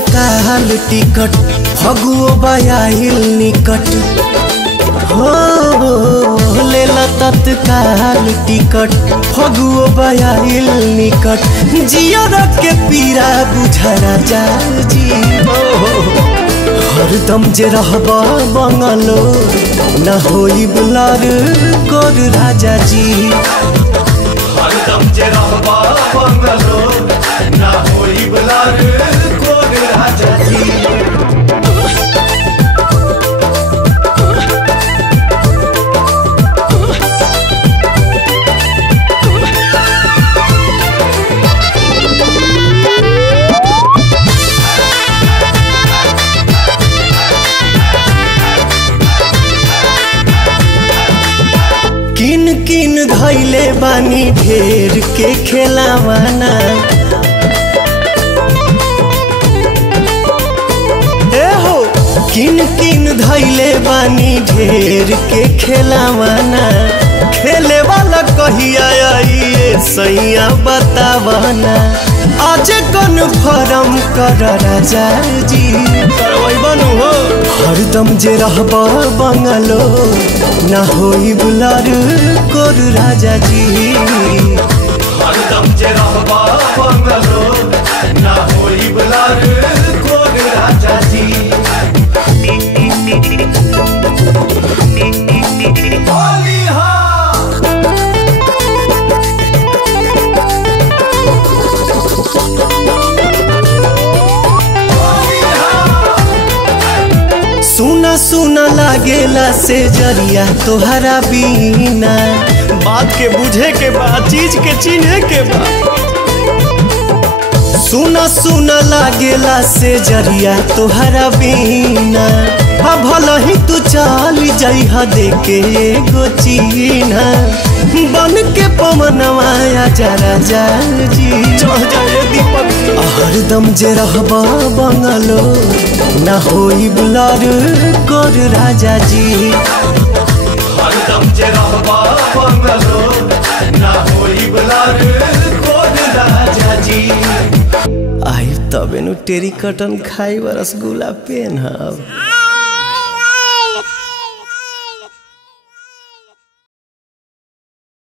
तत्काल टिकट फगुओ बयाइल निकट हो लेला तत्काल टिकट फगुओ बयाइल निकट जियर के पीरा बुझा राजा जी हरदम जे रहबा बंगलो न होई बुलार गोर राजा जी हरदम जे रहबा बंगलो न होई बुलार गोर राजा जी। किन किन धैले बानी ढेर के खेलावाना ए हो किन किन धैले बानी ढेर के खेलावाना खेले वाला कहिया आइए सैया बतावाना आज कन्फर्म कर राजा जी बनू हो हरदम जे रहबा बंगलो ना होई बुलार कोर राजा जी हरदम जे रहबा बंगलो ना होई बुलार कोर राजा जी। सुना सुना लागेला से जरिया तोहरा बीना बात के बुझे के बाद चीज के चिन्हे के बाद सुना सुना लागेला से जरिया तोहरा बीना भल ही तू चल जइहा देके एगो चीना बन के पवनवा जरा जा जी चढ़ जाए दीपक हरदम जे रहबा बंगलो ना होई बुलार कोर राजा जी हरदम जे रहबा बंगलो ना होई बुलार कोर राजा जी। आई तबे नु टेरी कटन खाई रसगुल्ला पेन हब।